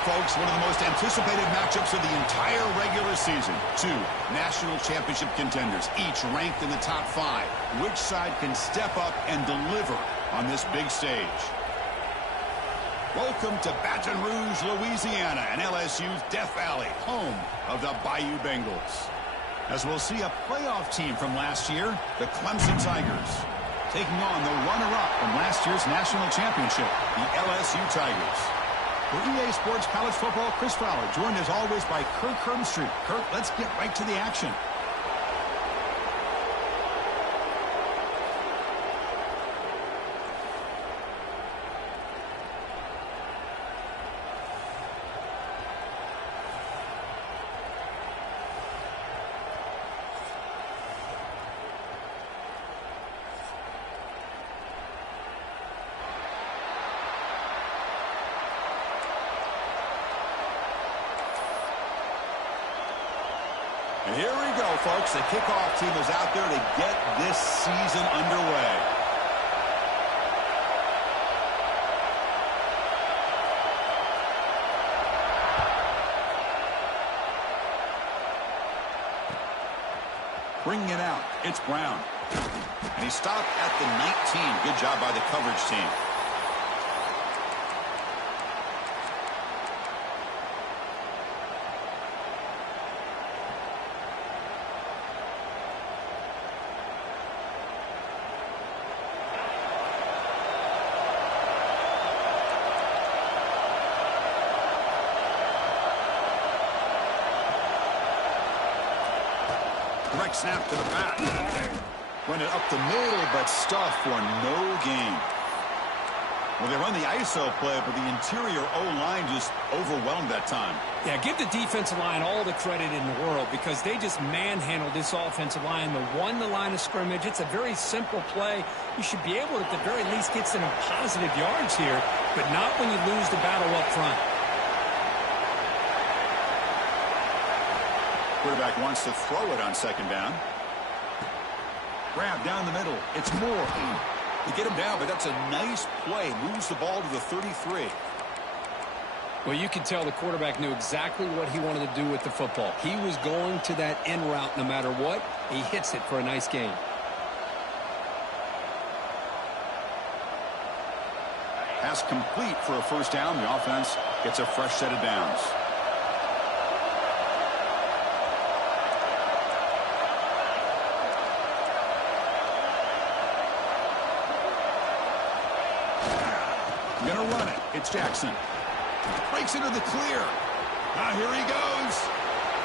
folks. One of the most anticipated matchups of the entire regular season. Two national championship contenders, each ranked in the top 5. Which side can step up and deliver on this big stage? Welcome to Baton Rouge, Louisiana, and LSU's Death Valley, home of the Bayou Bengals. As we'll see a playoff team from last year, the Clemson Tigers, taking on the runner-up from last year's national championship, the LSU Tigers. For EA Sports College Football, Chris Fowler, joined as always by Kirk Herbstreit. Kirk, let's get right to the action. And here we go, folks. The kickoff team is out there to get this season underway. Bringing it out, it's Brown. And he stopped at the 19. Good job by the coverage team. Direct snap to the back. Run it up the middle, but stuff for no gain. Well, they run the ISO play, but the interior O-line just overwhelmed that time. Yeah, give the defensive line all the credit in the world because they just manhandled this offensive line. They won the line of scrimmage. It's a very simple play. You should be able to, at the very least, get some positive yards here, but not when you lose the battle up front. Quarterback wants to throw it on second down. Grab down the middle. It's Moore. They get him down, but that's a nice play. Moves the ball to the 33. Well, you can tell the quarterback knew exactly what he wanted to do with the football. He was going to that end route no matter what. He hits it for a nice gain. Pass complete for a first down. The offense gets a fresh set of downs. Gonna run it. It's Jackson. Breaks into the clear. Now here he goes.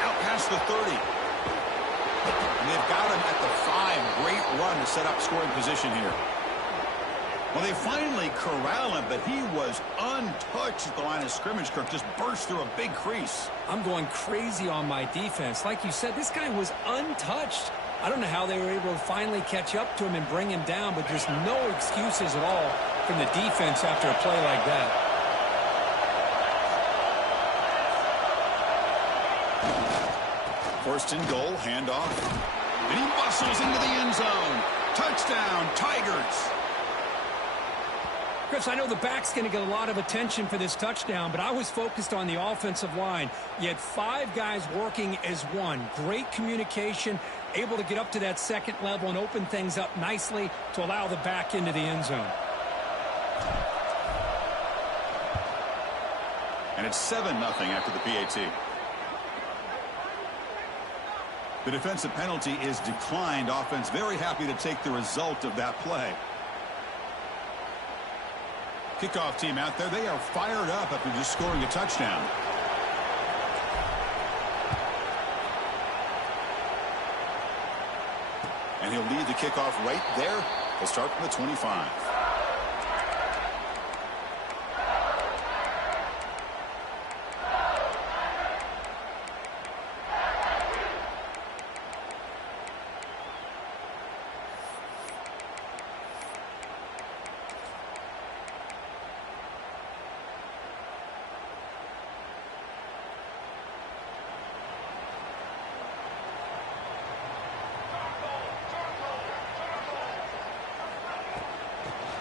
Out past the 30. And they've got him at the 5. Great run to set up scoring position here. Well, they finally corral him, but he was untouched at the line of scrimmage. Kirk just burst through a big crease. I'm going crazy on my defense. Like you said, this guy was untouched. I don't know how they were able to finally catch up to him and bring him down, but there's no excuses at all from the defense after a play like that. First and goal, handoff. And he muscles into the end zone. Touchdown, Tigers. Chris, I know the back's going to get a lot of attention for this touchdown, but I was focused on the offensive line. You had 5 guys working as one. Great communication, able to get up to that second level and open things up nicely to allow the back into the end zone. And it's 7-0 after the PAT. The defensive penalty is declined. Offense very happy to take the result of that play. Kickoff team out there, they are fired up after just scoring a touchdown. And he'll lead the kickoff right there. He'll start from the 25.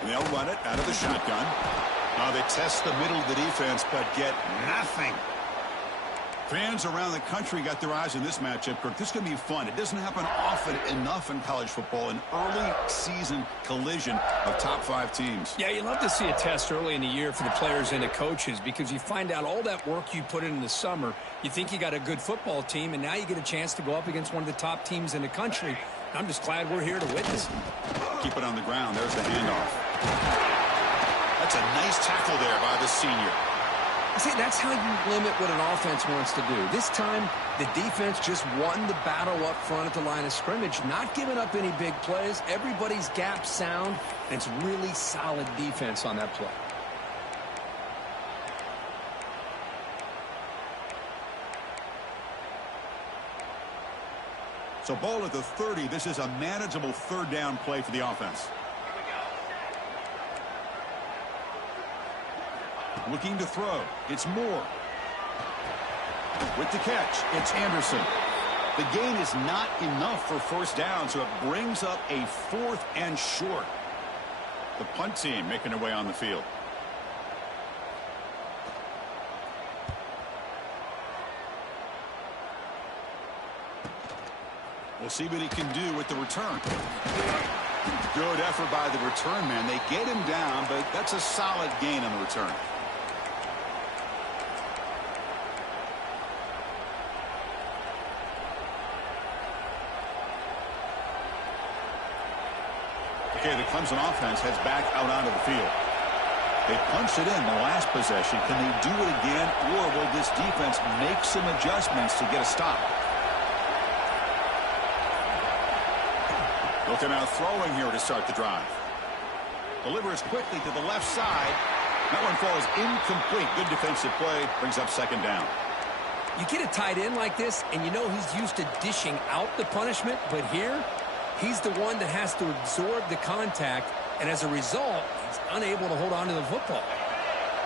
And they'll run it out of the shotgun. They test the middle of the defense, but get nothing. Fans around the country got their eyes on this matchup, Kirk. This is going to be fun. It doesn't happen often enough in college football, an early season collision of top 5 teams. Yeah, you love to see a test early in the year for the players and the coaches because you find out all that work you put in the summer. You think you got a good football team, and now you get a chance to go up against one of the top teams in the country. I'm just glad we're here to witness it. Keep it on the ground. There's the handoff. That's a nice tackle there by the senior. See, that's how you limit what an offense wants to do. This time, the defense just won the battle up front at the line of scrimmage, not giving up any big plays. Everybody's gap sound, and it's really solid defense on that play. So ball at the 30. This is a manageable third down play for the offense. Looking to throw. It's Moore. With the catch, it's Anderson. The gain is not enough for first down, so it brings up a 4th and short. The punt team making their way on the field. We'll see what he can do with the return. Good effort by the return man. They get him down, but that's a solid gain on the return. Okay, the Clemson offense heads back out onto the field. They punched it in the last possession. Can they do it again, or will this defense make some adjustments to get a stop? Looking out throwing here to start the drive. Delivers quickly to the left side. That one falls incomplete. Good defensive play. Brings up second down. You get a tight end like this, and you know he's used to dishing out the punishment, but here, he's the one that has to absorb the contact, and as a result, he's unable to hold on to the football.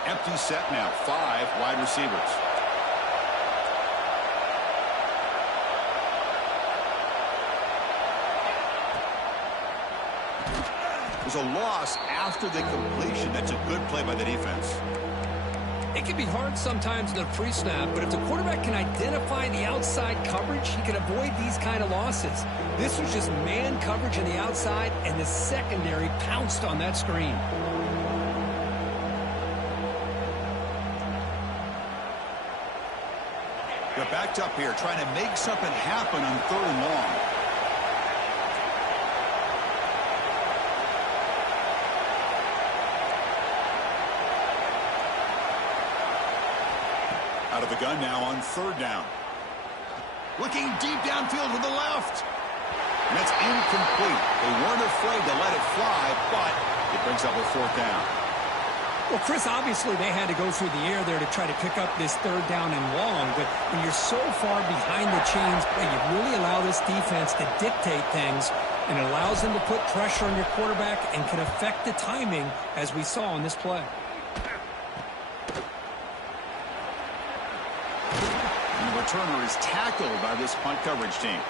Empty set now. 5 wide receivers. There's a loss after the completion. That's a good play by the defense. It can be hard sometimes in the pre-snap, but if the quarterback can identify the outside coverage, he can avoid these kind of losses. This was just man coverage on the outside, and the secondary pounced on that screen. They're backed up here, trying to make something happen on 3rd and long. Out of the gun now on 3rd down. Looking deep downfield to the left. And that's incomplete. They weren't afraid to let it fly, but it brings up a 4th down. Well, Chris, obviously they had to go through the air there to try to pick up this 3rd down and long, but when you're so far behind the chains, you really allow this defense to dictate things, and it allows them to put pressure on your quarterback and can affect the timing, as we saw in this play. And the returner is tackled by this punt coverage team.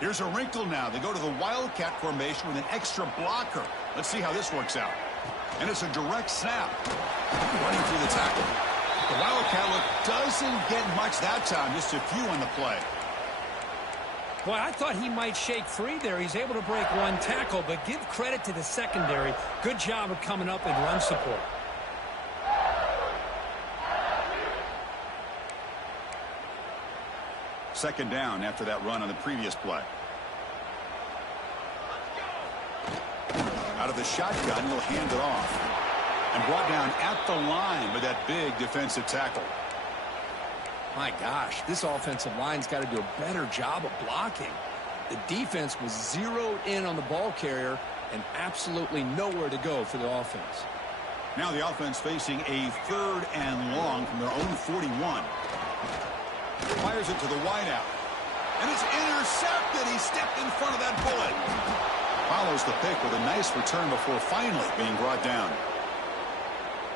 Here's a wrinkle now. They go to the Wildcat formation with an extra blocker. Let's see how this works out. And it's a direct snap. Running through the tackle. The Wildcat look doesn't get much that time. Just a few on the play. Boy, I thought he might shake free there. He's able to break one tackle, but give credit to the secondary. Good job of coming up and run support. Second down after that run on the previous play. Out of the shotgun, he'll hand it off. And brought down at the line with that big defensive tackle. My gosh, this offensive line's got to do a better job of blocking. The defense was zeroed in on the ball carrier and absolutely nowhere to go for the offense. Now the offense facing a 3rd and long from their own 41. Fires it to the wideout. And it's intercepted. He stepped in front of that bullet. Follows the pick with a nice return before finally being brought down.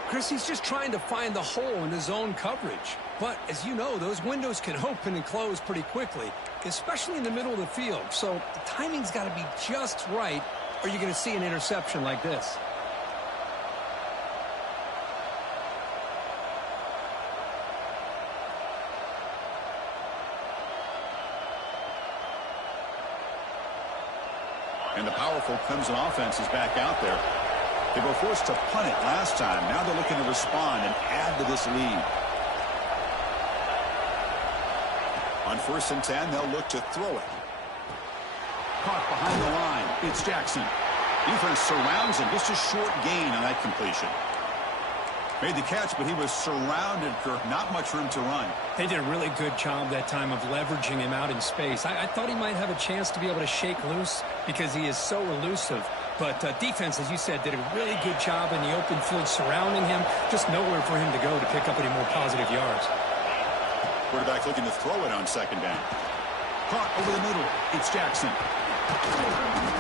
Chris, he's just trying to find the hole in his zone coverage. But, as you know, those windows can open and close pretty quickly, especially in the middle of the field. So the timing's got to be just right, or you're going to see an interception like this. And the powerful Clemson offense is back out there. They were forced to punt it last time. Now they're looking to respond and add to this lead. On 1st and 10, they'll look to throw it. Caught behind the line. It's Jackson. Defense surrounds him. Just a short gain on that completion. Made the catch, but he was surrounded, Kirk. Not much room to run. They did a really good job that time of leveraging him out in space. I thought he might have a chance to be able to shake loose because he is so elusive. But defense, as you said, did a really good job in the open field surrounding him. Just nowhere for him to go to pick up any more positive yards. Quarterback looking to throw it on 2nd down. Caught over the middle. It's Jackson.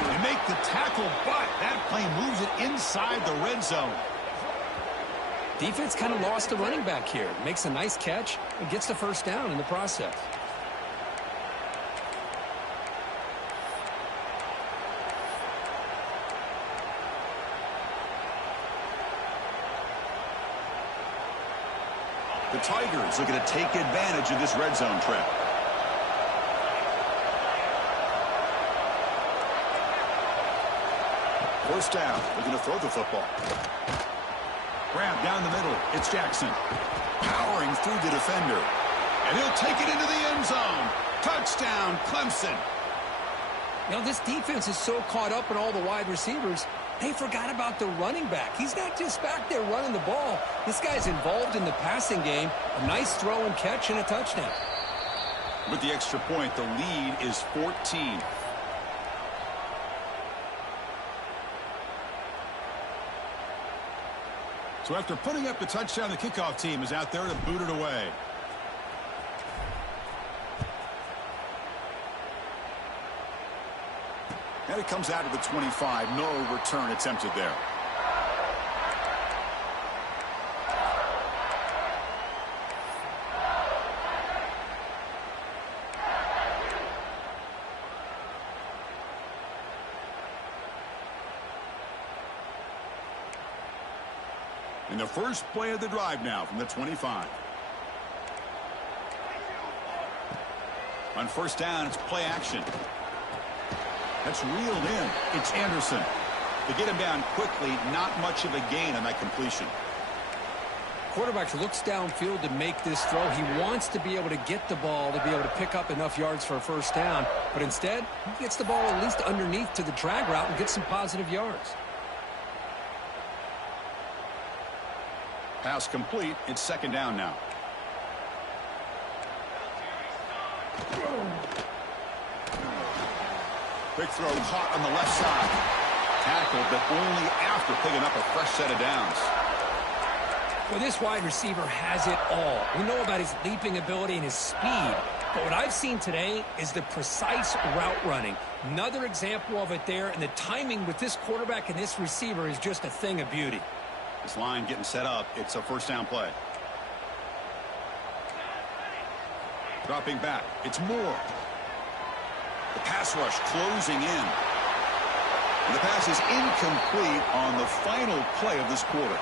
They make the tackle, but that play moves it inside the red zone. Defense kind of lost the running back here. Makes a nice catch and gets the 1st down in the process. The Tigers looking to take advantage of this red zone trap. First down, looking to throw the football. Grab down the middle. It's Jackson. Powering through the defender. And he'll take it into the end zone. Touchdown, Clemson. Now, this defense is so caught up in all the wide receivers, they forgot about the running back. He's not just back there running the ball. This guy's involved in the passing game. A nice throw and catch and a touchdown. With the extra point, the lead is 14. So after putting up the touchdown, the kickoff team is out there to boot it away. And it comes out of the 25. No return attempted there. And the first play of the drive now from the 25. On 1st down, it's play action. That's reeled in. It's Anderson. To get him down quickly, not much of a gain on that completion. Quarterback looks downfield to make this throw. He wants to be able to get the ball to be able to pick up enough yards for a 1st down. But instead, he gets the ball at least underneath to the drag route and gets some positive yards. Pass complete. It's 2nd down now. Quick throw caught on the left side. Tackled, but only after picking up a fresh set of downs. Well, this wide receiver has it all. We know about his leaping ability and his speed. But what I've seen today is the precise route running. Another example of it there. And the timing with this quarterback and this receiver is just a thing of beauty. This line getting set up. It's a 1st down play. Dropping back. It's Moore. The pass rush closing in. And the pass is incomplete on the final play of this quarter.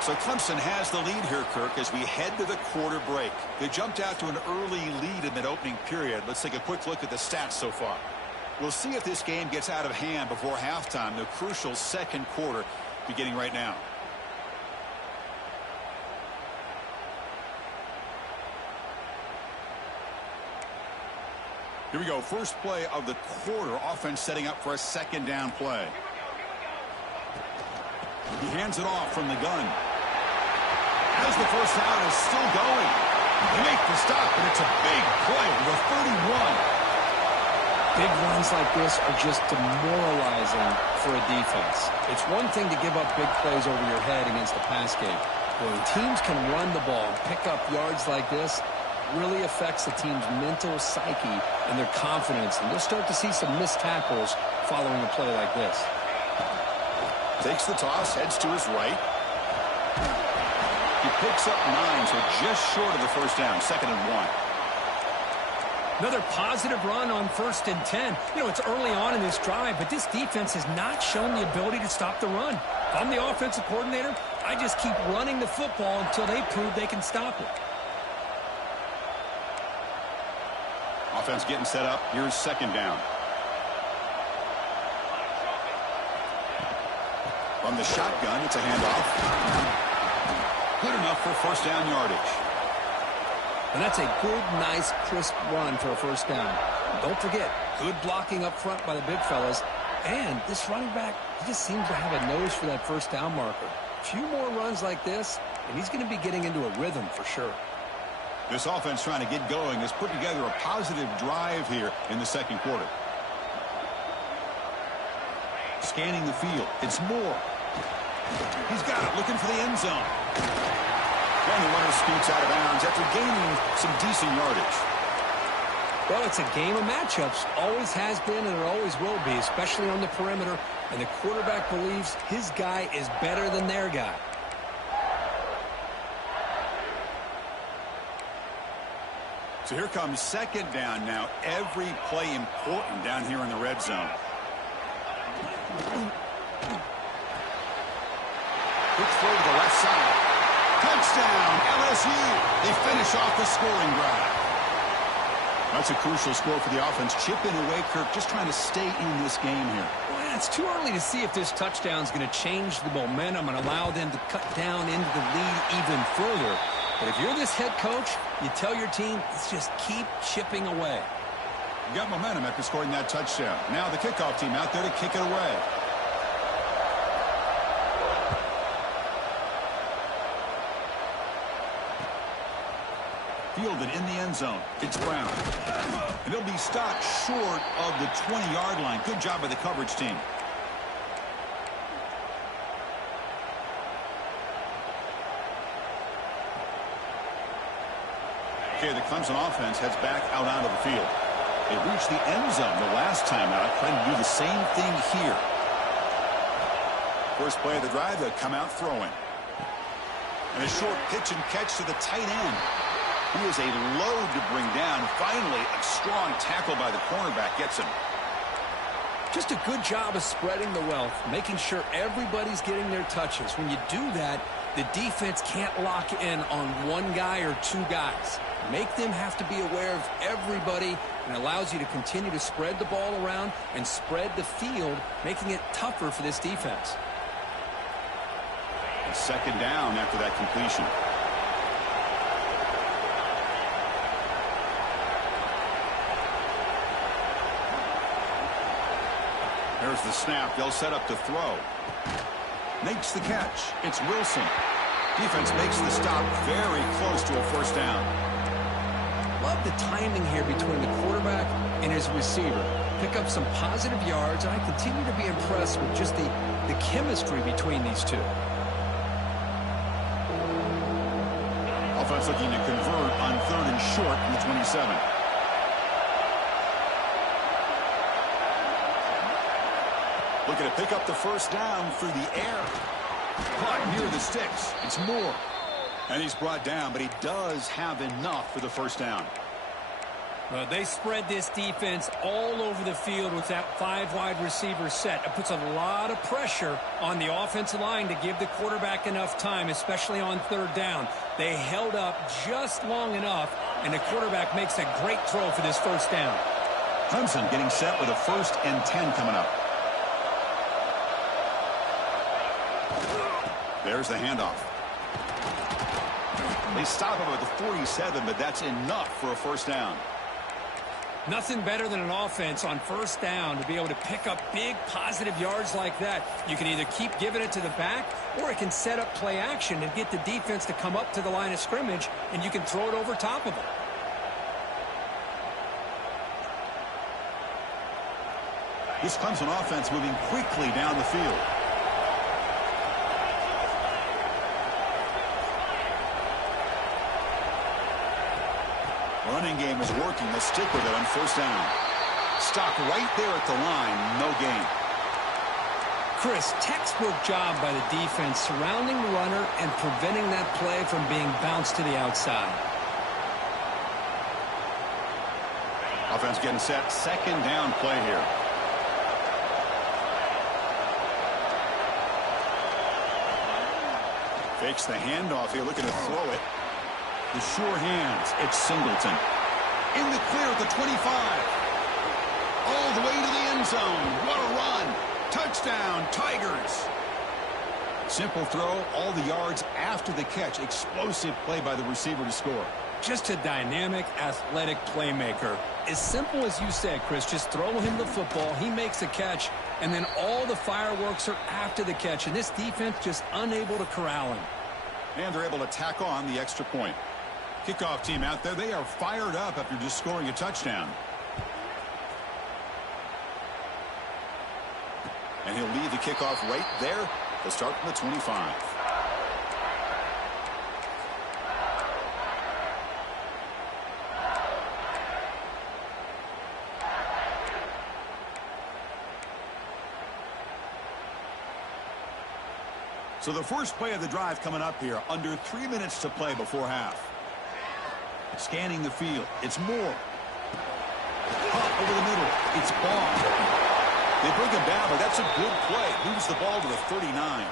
So Clemson has the lead here, Kirk, as we head to the quarter break. They jumped out to an early lead in that opening period. Let's take a quick look at the stats so far. We'll see if this game gets out of hand before halftime, the crucial 2nd quarter beginning right now. Here we go. First play of the quarter. Offense setting up for a 2nd down play. He hands it off from the gun. As the 1st down is still going. They make the stop, and it's a big play to the 31. Big runs like this are just demoralizing for a defense. It's one thing to give up big plays over your head against the pass game. But when teams can run the ball and pick up yards like this, really affects the team's mental psyche and their confidence. And you'll start to see some missed tackles following a play like this. Takes the toss, heads to his right. He picks up 9, so just short of the first down, 2nd and 1. Another positive run on 1st and 10. You know, it's early on in this drive, but this defense has not shown the ability to stop the run. If I'm the offensive coordinator, I just keep running the football until they prove they can stop it. Offense getting set up. Here's 2nd down. From the shotgun, it's a handoff. Good enough for 1st down yardage. And that's a good, nice, crisp run for a 1st down. Don't forget, good blocking up front by the big fellas. And this running back, he just seems to have a nose for that 1st down marker. A few more runs like this, and he's going to be getting into a rhythm for sure. This offense trying to get going has put together a positive drive here in the 2nd quarter. Scanning the field. It's Moore. He's got it, looking for the end zone. And the runner scoots out of bounds after gaining some decent yardage. Well, it's a game of matchups. Always has been and it always will be, especially on the perimeter. And the quarterback believes his guy is better than their guy. So here comes 2nd down now. Every play important down here in the red zone. Quick throw to the left side. Touchdown, LSU. They finish off the scoring drive. That's a crucial score for the offense. Chipping away, Kirk, just trying to stay in this game here. Well, it's too early to see if this touchdown is going to change the momentum and allow them to cut down into the lead even further. But if you're this head coach, you tell your team, let's just keep chipping away. You got momentum after scoring that touchdown. Now the kickoff team out there to kick it away. Fielded in the end zone. It's Brown. And he'll be stopped short of the 20-yard line. Good job by the coverage team. Okay, the Clemson offense heads back out onto the field. They reached the end zone the last time out, trying to do the same thing here. First play of the drive, they'll come out throwing. And a short pitch and catch to the tight end. He is a load to bring down. Finally, a strong tackle by the cornerback gets him. Just a good job of spreading the wealth, making sure everybody's getting their touches. When you do that, the defense can't lock in on one guy or two guys. Make them have to be aware of everybody, and allows you to continue to spread the ball around and spread the field, making it tougher for this defense. A 2nd down after that completion. There's the snap. They'll set up to throw. Makes the catch. It's Wilson. Defense makes the stop very close to a 1st down. Love the timing here between the quarterback and his receiver. Pick up some positive yards, and I continue to be impressed with just the chemistry between these two. Offense looking to convert on 3rd and short from the 27. Looking to pick up the 1st down through the air. Caught near the sticks. It's Moore. And he's brought down, but he does have enough for the 1st down. They spread this defense all over the field with that 5 wide receiver set. It puts a lot of pressure on the offensive line to give the quarterback enough time, especially on 3rd down. They held up just long enough, and the quarterback makes a great throw for this 1st down. Clemson getting set with a 1st and 10 coming up. There's the handoff. They stop him at the 47, but that's enough for a 1st down. Nothing better than an offense on 1st down to be able to pick up big positive yards like that. You can either keep giving it to the back, or it can set up play action and get the defense to come up to the line of scrimmage, and you can throw it over top of them. This Clemson offense moving quickly down the field. Running game is working. They'll stick with it on 1st down. Stop right there at the line. No gain. Chris, textbook job by the defense surrounding the runner and preventing that play from being bounced to the outside. Offense getting set. Second down play here. Fakes the handoff here, looking to throw it. The sure hands. It's Singleton. In the clear at the 25. All the way to the end zone. What a run. Touchdown, Tigers. Simple throw, all the yards after the catch. Explosive play by the receiver to score. Just a dynamic, athletic playmaker. As simple as you said, Chris, just throw him the football, he makes a catch, and then all the fireworks are after the catch, and this defense just unable to corral him. And they're able to tack on the extra point. Kickoff team out there, they are fired up after just scoring a touchdown. And he'll lead the kickoff right there. They'll start from the 25. So the first play of the drive coming up here. Under 3 minutes to play before half. Scanning the field. It's Moore. Pop over the middle. It's Ball. They bring him down, but that's a good play. Moves the ball to the 39.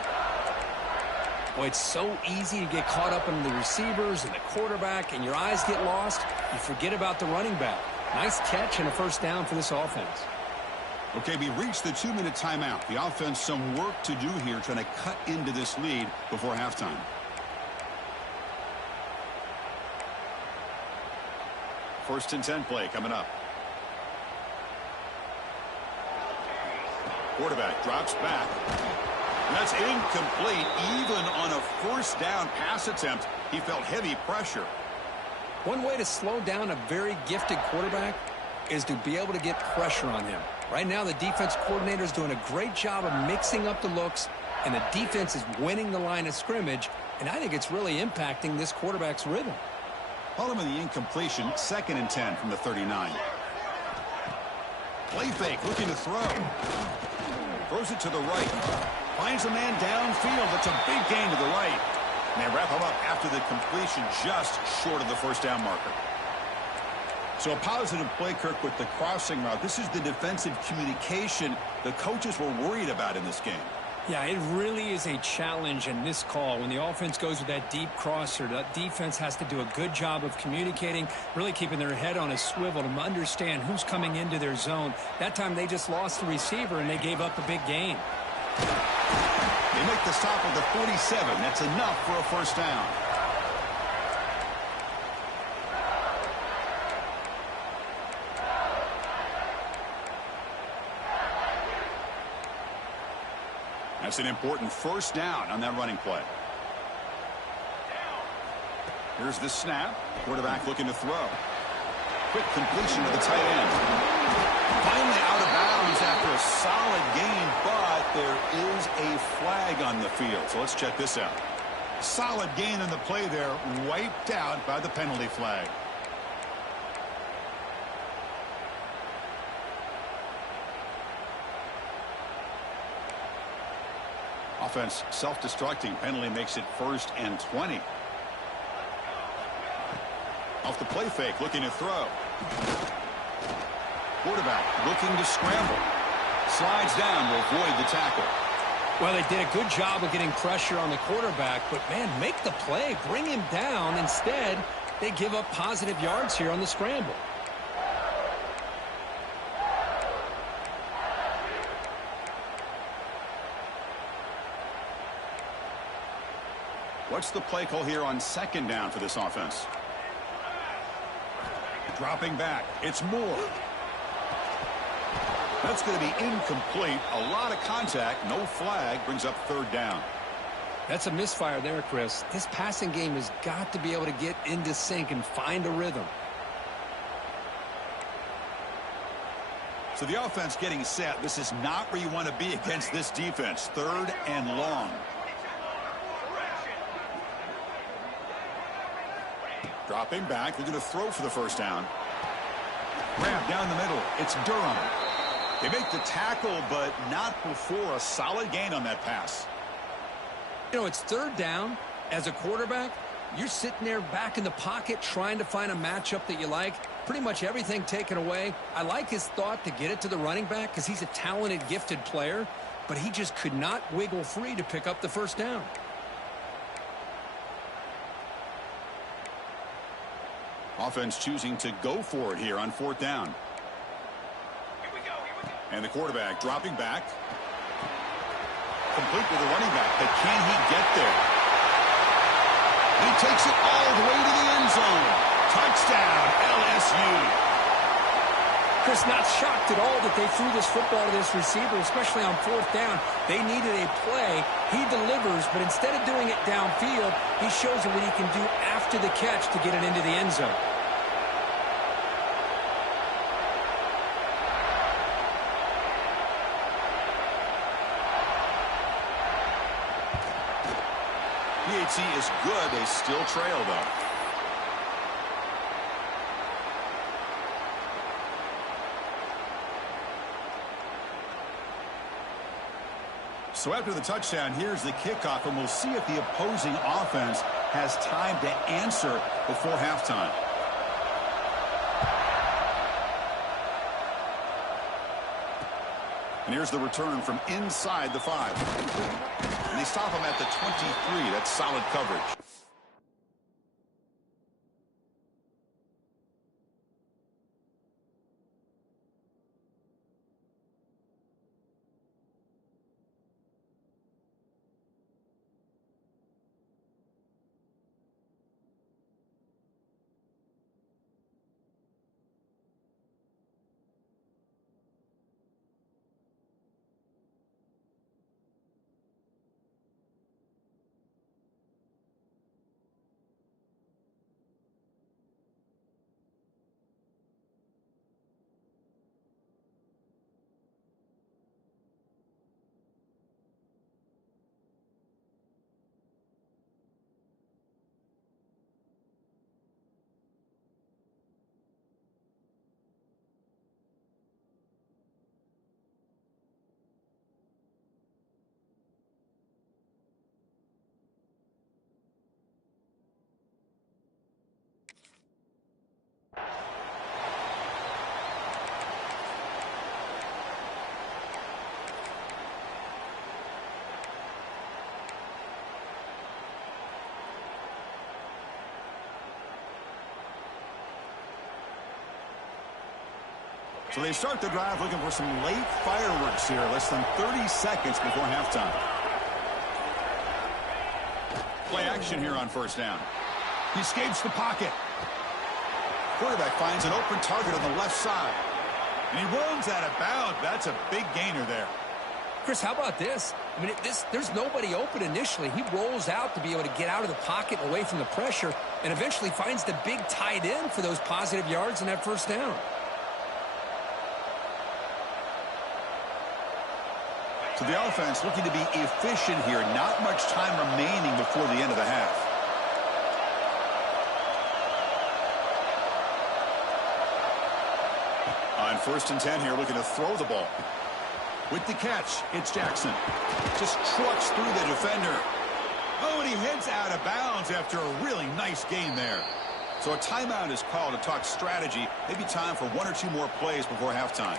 Boy, it's so easy to get caught up in the receivers and the quarterback, and your eyes get lost. You forget about the running back. Nice catch and a first down for this offense. Okay, we reached the 2-minute timeout. The offense some work to do here, trying to cut into this lead before halftime. First and 10 play coming up. Quarterback drops back. That's incomplete. Even on a first down pass attempt, he felt heavy pressure. One way to slow down a very gifted quarterback is to be able to get pressure on him. Right now, the defense coordinator is doing a great job of mixing up the looks, and the defense is winning the line of scrimmage, and I think it's really impacting this quarterback's rhythm. Following the incompletion, 2nd and 10 from the 39. Play fake, looking to throw. Throws it to the right. Finds a man downfield. That's a big gain to the right. And they wrap him up after the completion, just short of the first down marker. So a positive play, Kirk, with the crossing route. This is the defensive communication the coaches were worried about in this game. Yeah, it really is a challenge in this call. When the offense goes with that deep crosser, the defense has to do a good job of communicating, really keeping their head on a swivel to understand who's coming into their zone. That time they just lost the receiver and they gave up a big gain. They make the stop at the 47. That's enough for a first down. That's an important first down on that running play. Here's the snap. Quarterback looking to throw. Quick completion to the tight end. Finally out of bounds after a solid gain, but there is a flag on the field. So let's check this out. Solid gain on the play there, wiped out by the penalty flag. Offense self-destructing. Penalty makes it 1st and 20. Off the play fake, looking to throw. Quarterback looking to scramble. Slides down to avoid the tackle. Well, they did a good job of getting pressure on the quarterback, but, man, make the play. Bring him down. Instead, they give up positive yards here on the scramble. What's the play call here on 2nd down for this offense? Dropping back. It's Moore. That's going to be incomplete. A lot of contact. No flag. Brings up 3rd down. That's a misfire there, Chris. This passing game has got to be able to get into sync and find a rhythm. So the offense getting set. This is not where you want to be against this defense. 3rd and long. Dropping back, looking to throw for the first down. Grab down the middle. It's Durham. They make the tackle, but not before a solid gain on that pass. You know, it's third down. As a quarterback, you're sitting there back in the pocket trying to find a matchup that you like. Pretty much everything taken away. I like his thought to get it to the running back because he's a talented, gifted player, but he just could not wiggle free to pick up the first down. Offense choosing to go for it here on fourth down. Here we go. And the quarterback dropping back. Complete with the running back, but can he get there? He takes it all the way to the end zone. Touchdown, LSU. Chris, not shocked at all that they threw this football to this receiver, especially on fourth down. They needed a play. He delivers, but instead of doing it downfield, he shows them what he can do after the catch to get it into the end zone. PHC is good. They still trail, though. So after the touchdown, here's the kickoff, and we'll see if the opposing offense has time to answer before halftime. And here's the return from inside the 5. And they stop him at the 23. That's solid coverage. So they start the drive looking for some late fireworks here, less than 30 seconds before halftime. Play action here on first down. He escapes the pocket. Quarterback finds an open target on the left side. And he runs out of bounds. That's a big gainer there. Chris, how about this? I mean, there's nobody open initially. He rolls out to be able to get out of the pocket away from the pressure and eventually finds the big tight end for those positive yards in that first down. So the offense looking to be efficient here. Not much time remaining before the end of the half. On first and 10 here, looking to throw the ball. With the catch, it's Jackson. Just trucks through the defender. Oh, and he heads out of bounds after a really nice gain there. So a timeout is called to talk strategy. Maybe time for one or two more plays before halftime.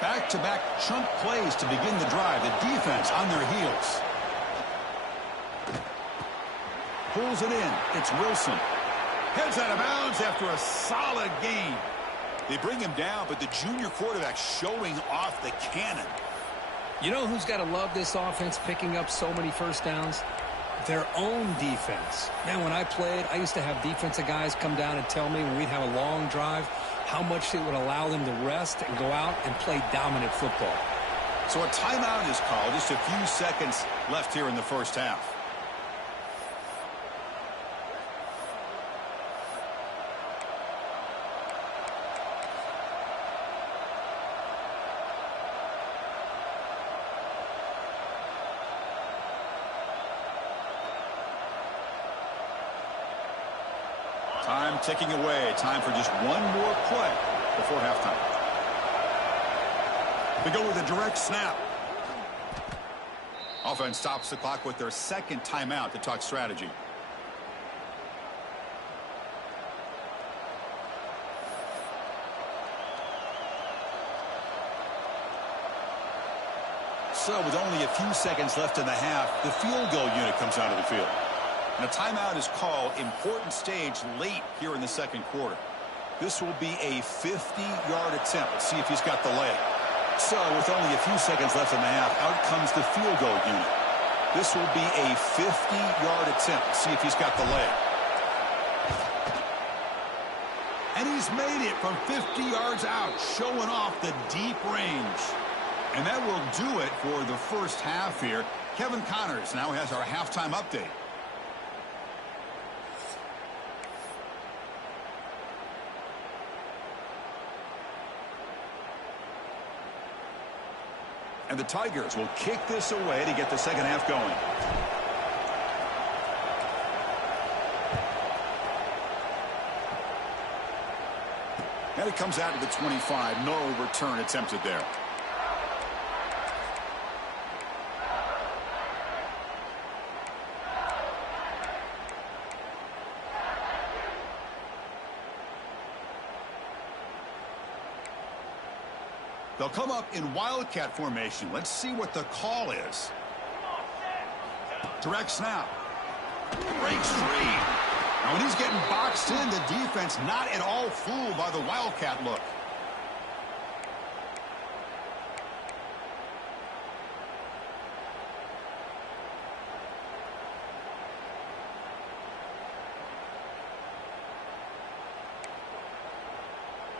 Back-to-back chunk plays to begin the drive. The defense on their heels. Pulls it in. It's Wilson. Heads out of bounds after a solid gain. They bring him down, but the junior quarterback showing off the cannon. You know who's got to love this offense picking up so many first downs? Their own defense. Man, when I played, I used to have defensive guys come down and tell me when we'd have a long drive how much it would allow them to rest and go out and play dominant football. So a timeout is called. Just a few seconds left here in the first half. Time ticking away. Time for just one more play before halftime. We go with a direct snap. Offense stops the clock with their second timeout to talk strategy. So with only a few seconds left in the half, the field goal unit comes out of the field. And a timeout is called. Important stage late here in the second quarter. This will be a 50-yard attempt. Let's see if he's got the leg. So with only a few seconds left in the half, out comes the field goal unit. This will be a 50-yard attempt. Let's see if he's got the leg. And he's made it from 50 yards out, showing off the deep range. And that will do it for the first half here. Kevin Connors now has our halftime update. And the Tigers will kick this away to get the second half going. And it comes out to the 25. No return attempted there. They'll come up in Wildcat formation. Let's see what the call is. Direct snap. Breaks free. Now when he's getting boxed in, the defense not at all fooled by the Wildcat look.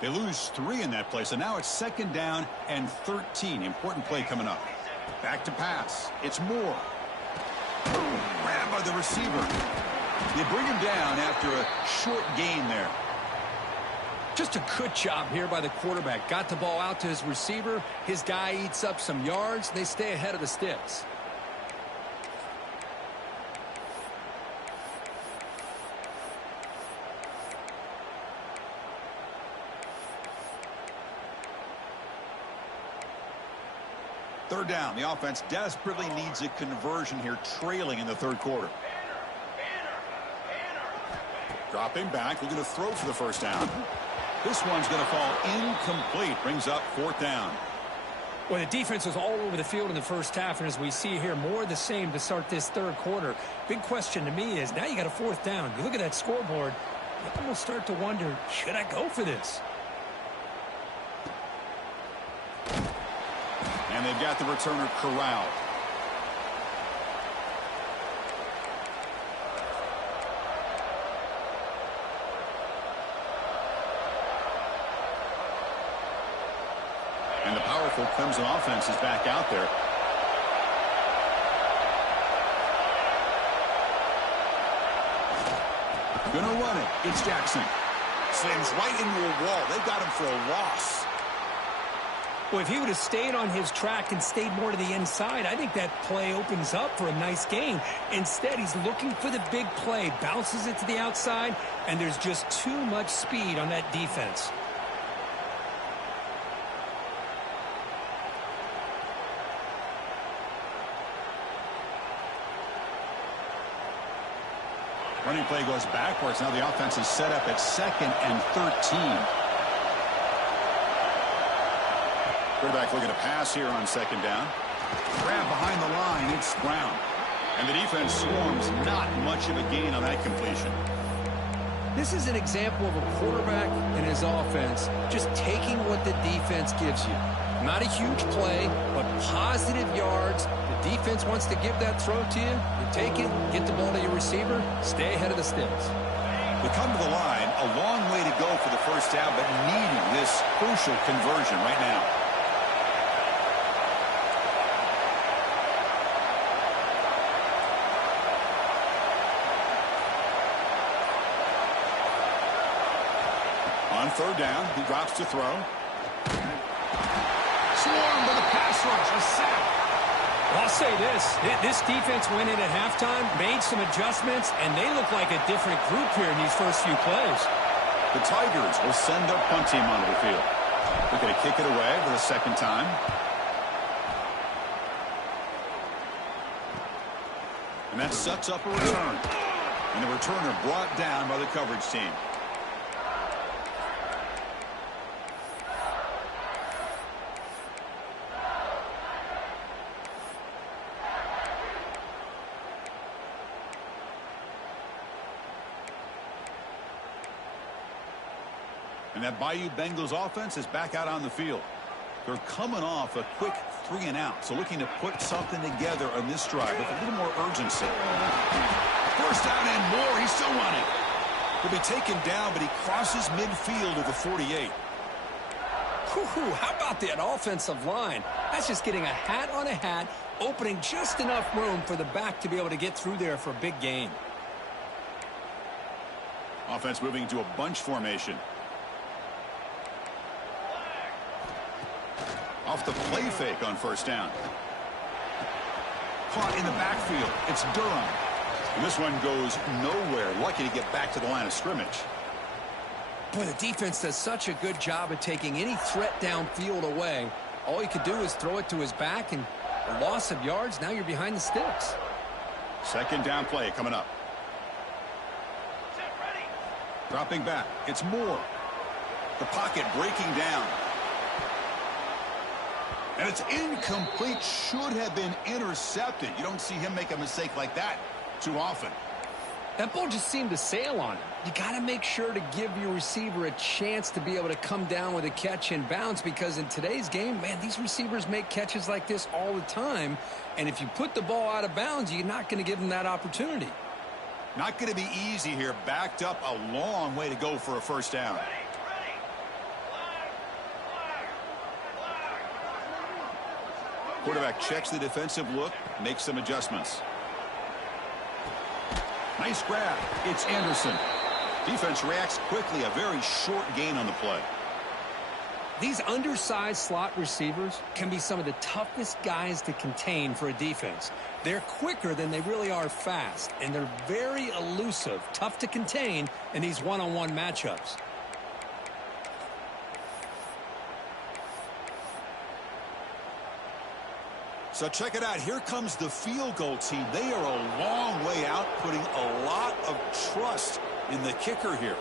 They lose 3 in that play, so now it's second down and 13. Important play coming up. Back to pass. It's Moore. Grabbed by the receiver. They bring him down after a short gain there. Just a good job here by the quarterback. Got the ball out to his receiver. His guy eats up some yards. They stay ahead of the sticks. Third down. The offense desperately needs a conversion here, trailing in the third quarter. Dropping back, looking to throw for the first down. This one's going to fall incomplete. Brings up fourth down. Well, the defense was all over the field in the first half, and as we see here, more of the same to start this third quarter. Big question to me is, now you got a fourth down. You look at that scoreboard, you almost start to wonder, should I go for this? And they've got the returner corralled. And the powerful Clemson offense is back out there. Gonna run it. It's Jackson. Slams right into a wall. They got him for a loss. Well, if he would have stayed on his track and stayed more to the inside, I think that play opens up for a nice gain. Instead, he's looking for the big play, bounces it to the outside, and there's just too much speed on that defense. Running play goes backwards. Now the offense is set up at 2nd and 13. Quarterback looking to pass here on second down. Grab behind the line. It's Brown. And the defense swarms. Not much of a gain on that completion. This is an example of a quarterback and his offense just taking what the defense gives you. Not a huge play, but positive yards. The defense wants to give that throw to you. You take it, get the ball to your receiver, stay ahead of the sticks. We come to the line. A long way to go for the first down, but needing this crucial conversion right now. On third down, he drops to throw. Swarmed by the pass rush. A sack. Well, I'll say this defense went in at halftime, made some adjustments, and they look like a different group here in these first few plays. The Tigers will send their punt team onto the field. They're going to kick it away for the second time. And that sets up a return. And the returner brought down by the coverage team. And that Bayou Bengals offense is back out on the field. They're coming off a quick 3-and-out, so looking to put something together on this drive with a little more urgency. First down and more. He's still running. He'll be taken down, but he crosses midfield to the 48. How about that offensive line? That's just getting a hat on a hat, opening just enough room for the back to be able to get through there for a big gain. Offense moving into a bunch formation. Off the play fake on first down. Caught in the backfield. It's Durham. And this one goes nowhere. Lucky to get back to the line of scrimmage. Boy, the defense does such a good job of taking any threat downfield away. All he could do is throw it to his back, and a loss of yards, now you're behind the sticks. Second down play coming up. Dropping back. It's Moore. The pocket breaking down. And it's incomplete. Should have been intercepted. You don't see him make a mistake like that too often. That ball just seemed to sail on him. You got to make sure to give your receiver a chance to be able to come down with a catch in bounds, because in today's game, man, these receivers make catches like this all the time. And if you put the ball out of bounds, you're not going to give them that opportunity. Not going to be easy here. Backed up a long way to go for a first down. Quarterback checks the defensive look, makes some adjustments. Nice grab. It's Anderson. Defense reacts quickly. A very short gain on the play. These undersized slot receivers can be some of the toughest guys to contain for a defense. They're quicker than they really are fast, and they're very elusive, tough to contain in these one-on-one matchups. So check it out. Here comes the field goal team. They are a long way out, putting a lot of trust in the kicker here.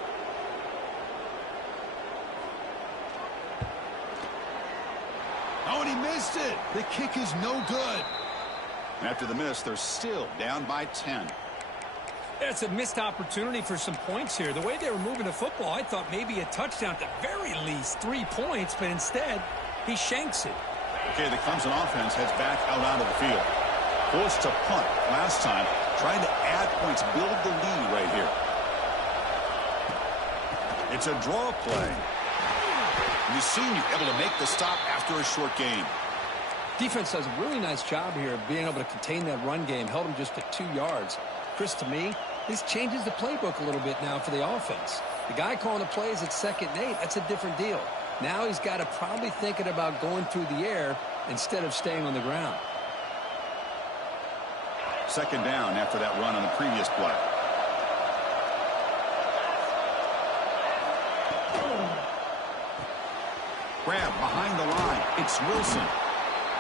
Oh, and he missed it. The kick is no good. After the miss, they're still down by 10. It's a missed opportunity for some points here. The way they were moving the football, I thought maybe a touchdown, at the very least 3 points, but instead he shanks it. Okay, the Clemson offense heads back out onto the field. Forced to punt last time, trying to add points, build the lead right here. It's a draw play. You've seen you able to make the stop after a short gain. Defense does a really nice job here of being able to contain that run game, held them just at 2 yards. Chris, to me, this changes the playbook a little bit now for the offense. The guy calling the plays at 2nd and 8, that's a different deal. Now he's got to probably thinking about going through the air instead of staying on the ground. Second down after that run on the previous play. Grab behind the line. It's Wilson.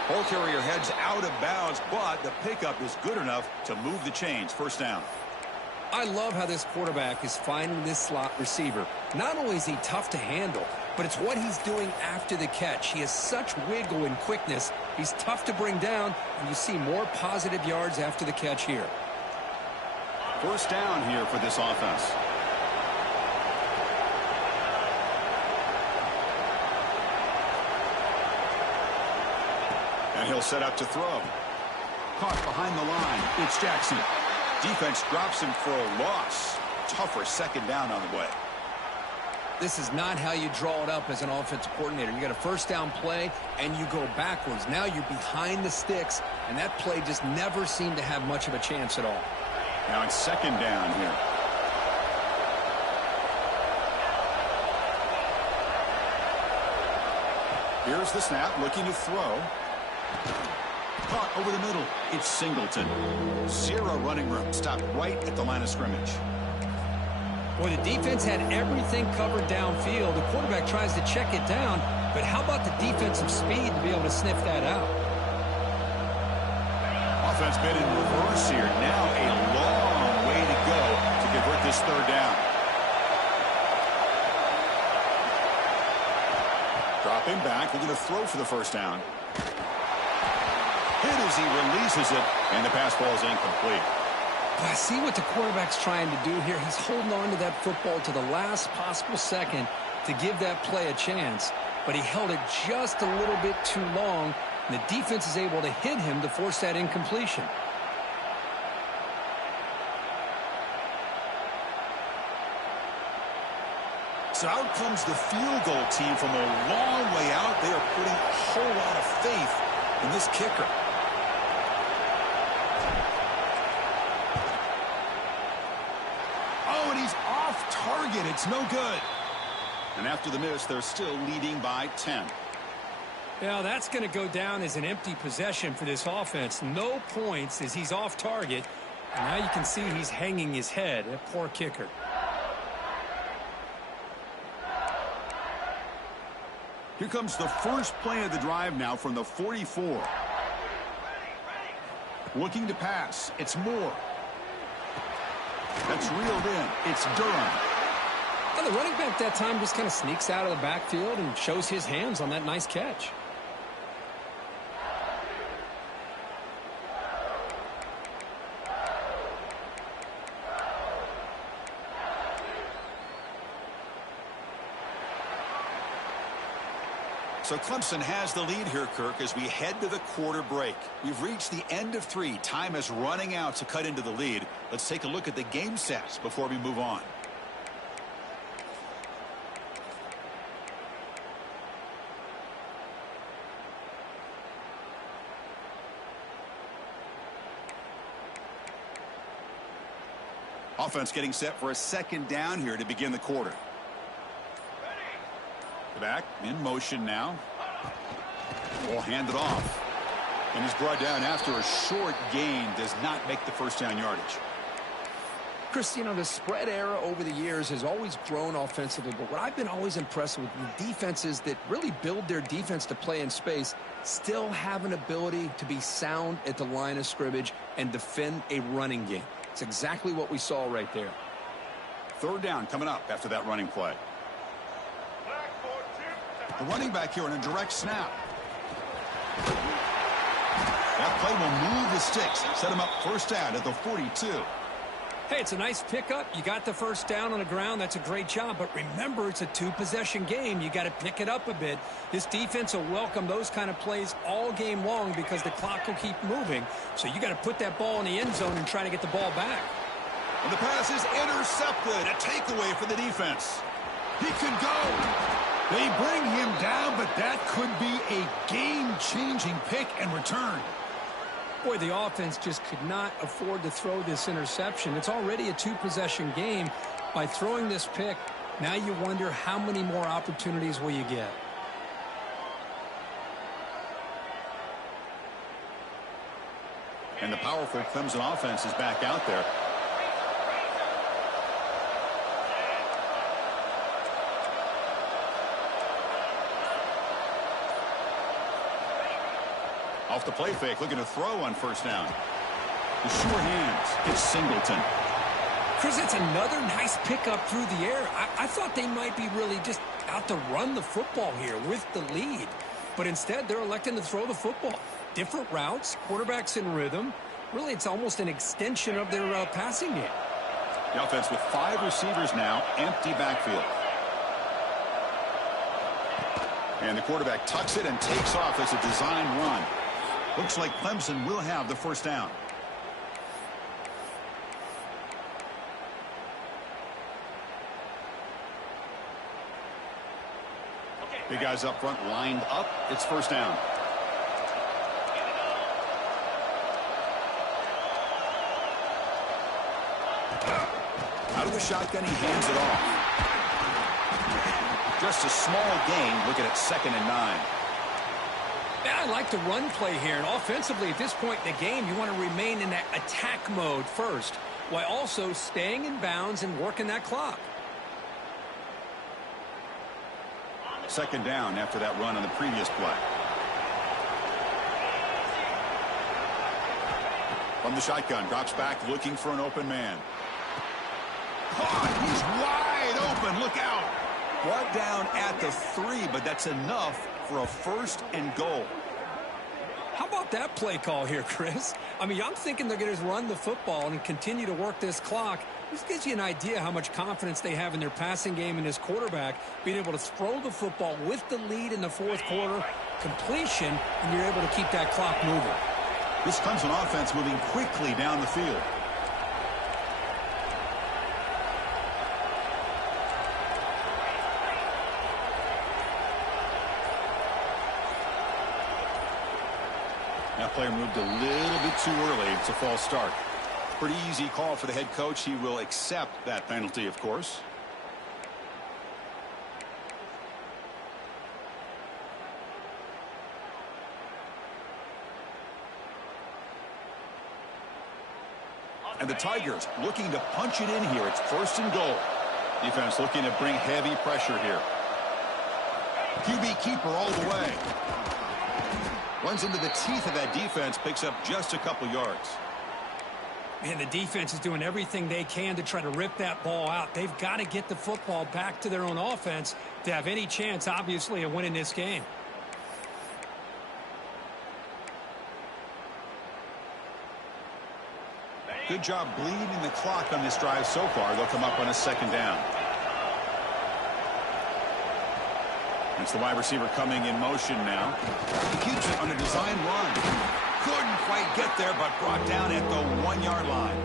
Ball carrier heads out of bounds, but the pickup is good enough to move the chains. First down. I love how this quarterback is finding this slot receiver. Not only is he tough to handle, but it's what he's doing after the catch. He has such wiggle and quickness. He's tough to bring down, and you see more positive yards after the catch here. First down here for this offense. And he'll set up to throw. Caught behind the line. It's Jackson. Defense drops him for a loss. Tougher second down on the way. This is not how you draw it up as an offensive coordinator. You got a first down play, and you go backwards. Now you're behind the sticks, and that play just never seemed to have much of a chance at all. Now it's second down here. Here's the snap, looking to throw. Caught over the middle. It's Singleton. Zero running room. Stopped right at the line of scrimmage. Well, the defense had everything covered downfield. The quarterback tries to check it down, but how about the defensive speed to be able to sniff that out? Offense been in reverse here. Now a long way to go to convert this third down. Dropping back, looking to throw for the first down. Hit as he releases it, and the pass ball is incomplete. I see what the quarterback's trying to do here. He's holding on to that football to the last possible second to give that play a chance, but he held it just a little bit too long, and the defense is able to hit him to force that incompletion. So out comes the field goal team from a long way out. They are putting a whole lot of faith in this kicker. Oh, and he's off target. It's no good. And after the miss, they're still leading by 10. Now, that's going to go down as an empty possession for this offense. No points as he's off target. And now you can see he's hanging his head. A poor kicker. Here comes the first play of the drive now from the 44. Looking to pass. It's Moore. That's reeled in. It's Durham. Well, the running back that time just kind of sneaks out of the backfield and shows his hands on that nice catch. So Clemson has the lead here, Kirk, as we head to the quarter break. We've reached the end of 3. Time is running out to cut into the lead. Let's take a look at the game stats before we move on. Offense getting set for a second down here to begin the quarter. Back in motion now. Will hand it off. And he's brought down after a short gain. Does not make the first down yardage. Chris, you know, the spread era over the years has always grown offensively, but what I've been always impressed with the defenses that really build their defense to play in space still have an ability to be sound at the line of scrimmage and defend a running game. It's exactly what we saw right there. Third down coming up after that running play. The running back here in a direct snap. That play will move the sticks. Set him up first down at the 42. Hey, it's a nice pickup. You got the first down on the ground. That's a great job. But remember, it's a 2-possession game. You got to pick it up a bit. This defense will welcome those kind of plays all game long because the clock will keep moving. So you got to put that ball in the end zone and try to get the ball back. And the pass is intercepted. A takeaway for the defense. He could go. They bring him down, but that could be a game-changing pick and return. Boy, the offense just could not afford to throw this interception. It's already a 2-possession game. By throwing this pick, now you wonder how many more opportunities will you get. And the powerful Clemson offense is back out there. Off the play fake, looking to throw on first down. The sure hands. It's Singleton. Chris, it's another nice pickup through the air. I thought they might be really just out to run the football here with the lead. But instead, they're electing to throw the football. Different routes, quarterbacks in rhythm. Really, it's almost an extension of their passing game. The offense with 5 receivers now, empty backfield. And the quarterback tucks it and takes off as a design run. Looks like Clemson will have the first down. Big guys up front lined up. It's first down. Out of the shotgun, he hands it off. Just a small gain. Looking at 2nd and 9. Yeah, I like the run play here. And offensively, at this point in the game, you want to remain in that attack mode first, while also staying in bounds and working that clock. Second down after that run on the previous play. From the shotgun, drops back looking for an open man. Caught! He's wide open. Look out! Brought down at the 3, but that's enough for a 1st and goal. How about that play call here, Chris? I mean, I'm thinking they're going to run the football and continue to work this clock. This gives you an idea how much confidence they have in their passing game and his quarterback, being able to throw the football with the lead in the 4th quarter, completion, and you're able to keep that clock moving. This Clemson offense moving quickly down the field. That player moved a little bit too early. It's a false start. Pretty easy call for the head coach. He will accept that penalty, of course. And the Tigers looking to punch it in here. It's 1st and goal. Defense looking to bring heavy pressure here. QB keeper all the way. Runs into the teeth of that defense, picks up just a couple yards. Man, the defense is doing everything they can to try to rip that ball out. They've got to get the football back to their own offense to have any chance, obviously, of winning this game. Good job bleeding the clock on this drive so far. They'll come up on a 2nd down. It's the wide receiver coming in motion now. He keeps it on a design run. Couldn't quite get there, but brought down at the 1-yard line.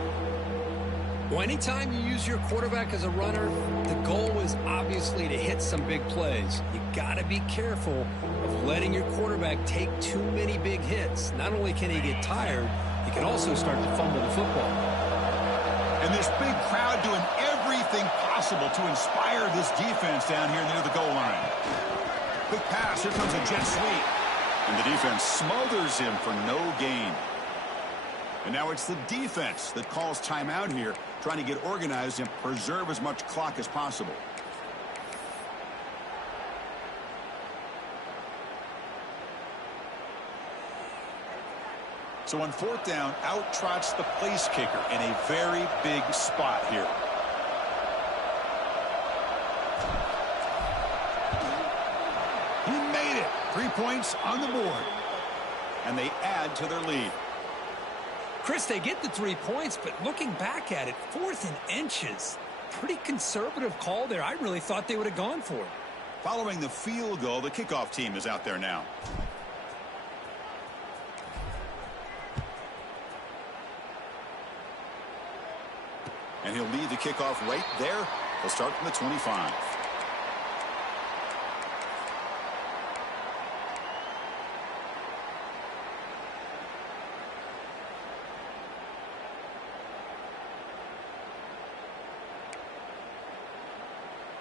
Well, anytime you use your quarterback as a runner, the goal is obviously to hit some big plays. You got to be careful of letting your quarterback take too many big hits. Not only can he get tired, he can also start to fumble the football. And this big crowd doing everything possible to inspire this defense down here near the goal line. Quick pass. Here comes a jet sweep. And the defense smothers him for no gain. And now it's the defense that calls timeout here, trying to get organized and preserve as much clock as possible. So on 4th down, out trots the place kicker in a very big spot here. He made it. 3 points on the board. And they add to their lead. Chris, they get the 3 points, but looking back at it, 4th and inches. Pretty conservative call there. I really thought they would have gone for it. Following the field goal, the kickoff team is out there now. And he'll lead the kickoff right there. He'll start from the 25.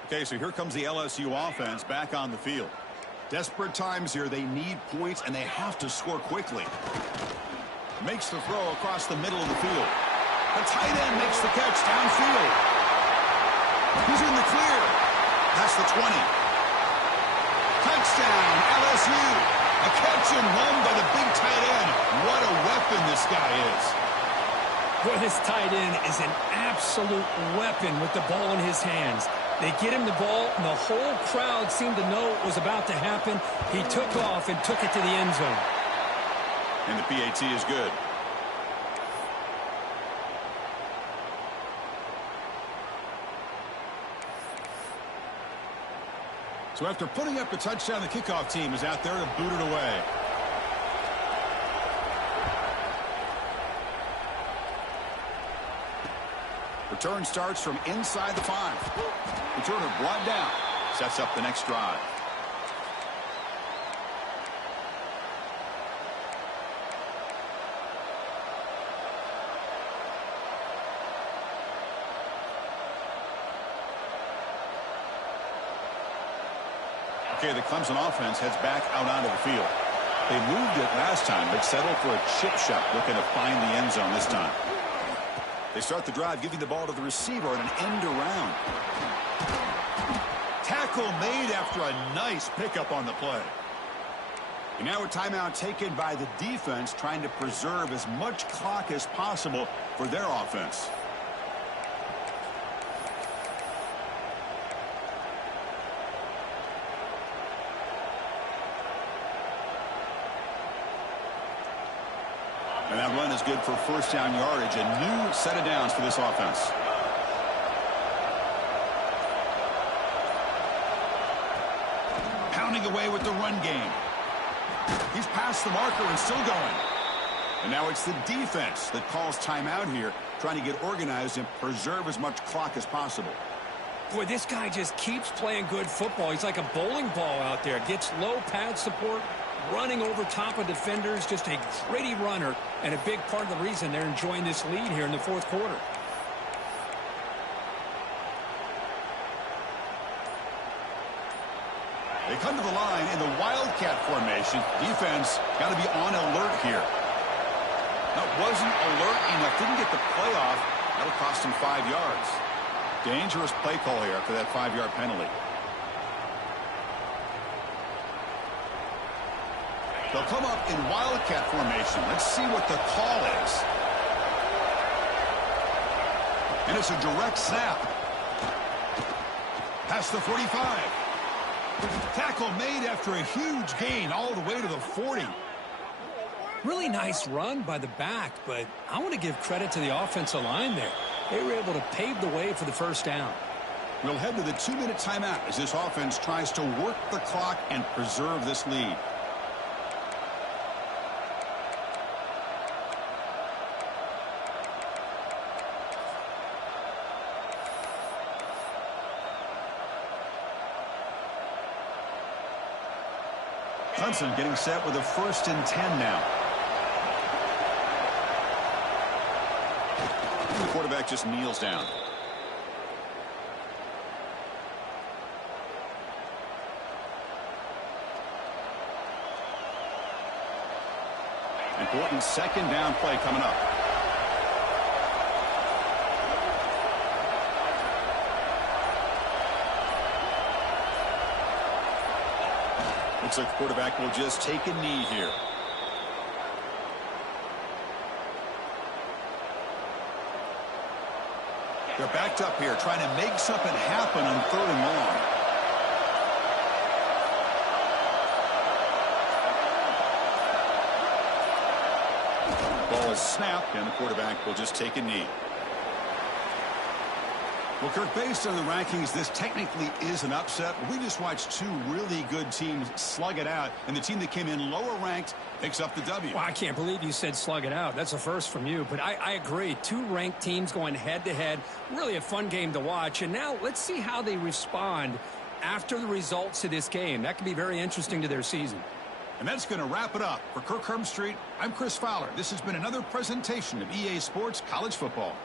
Okay, so here comes the LSU offense back on the field. Desperate times here. They need points, and they have to score quickly. Makes the throw across the middle of the field. The tight end makes the catch downfield. He's in the clear. That's the 20. Touchdown, LSU. A catch and run by the big tight end. What a weapon this guy is. Well, this tight end is an absolute weapon with the ball in his hands. They get him the ball, and the whole crowd seemed to know what was about to happen. He took off and took it to the end zone. And the PAT is good. So after putting up the touchdown, the kickoff team is out there to boot it away. Return starts from inside the 5. Returner brought down. Sets up the next drive. Okay, the Clemson offense heads back out onto the field. They moved it last time, but settled for a chip shot, looking to find the end zone this time. They start the drive, giving the ball to the receiver on an end around. Tackle made after a nice pickup on the play. And now a timeout taken by the defense, trying to preserve as much clock as possible for their offense. And that run is good for first down yardage. A new set of downs for this offense. Pounding away with the run game. He's past the marker and still going. And now it's the defense that calls timeout here, trying to get organized and preserve as much clock as possible. Boy, this guy just keeps playing good football. He's like a bowling ball out there. Gets low pad support, running over top of defenders. Just a gritty runner, and a big part of the reason they're enjoying this lead here in the fourth quarter. They come to the line in the Wildcat formation. Defense got to be on alert here. That wasn't alert enough. Didn't get the play off. That'll cost him 5 yards. Dangerous play call here after that 5-yard penalty. They'll come up in Wildcat formation. Let's see what the call is. And it's a direct snap. Past the 45. Tackle made after a huge gain all the way to the 40. Really nice run by the back, but I want to give credit to the offensive line there. They were able to pave the way for the first down. We'll head to the 2-minute timeout as this offense tries to work the clock and preserve this lead. Clemson getting set with a 1st and 10 now. The quarterback just kneels down. Important 2nd down play coming up. Looks like the quarterback will just take a knee here. They're backed up here, trying to make something happen on 3rd and long. Ball is snapped, and the quarterback will just take a knee. Well, Kirk, based on the rankings, this technically is an upset. We just watched 2 really good teams slug it out, and the team that came in lower ranked picks up the W. Well, I can't believe you said slug it out. That's a first from you, but I agree. 2 ranked teams going head-to-head. Really a fun game to watch, and now let's see how they respond after the results of this game. That could be very interesting to their season. And that's going to wrap it up. For Kirk Herbstreit, I'm Chris Fowler. This has been another presentation of EA Sports College Football.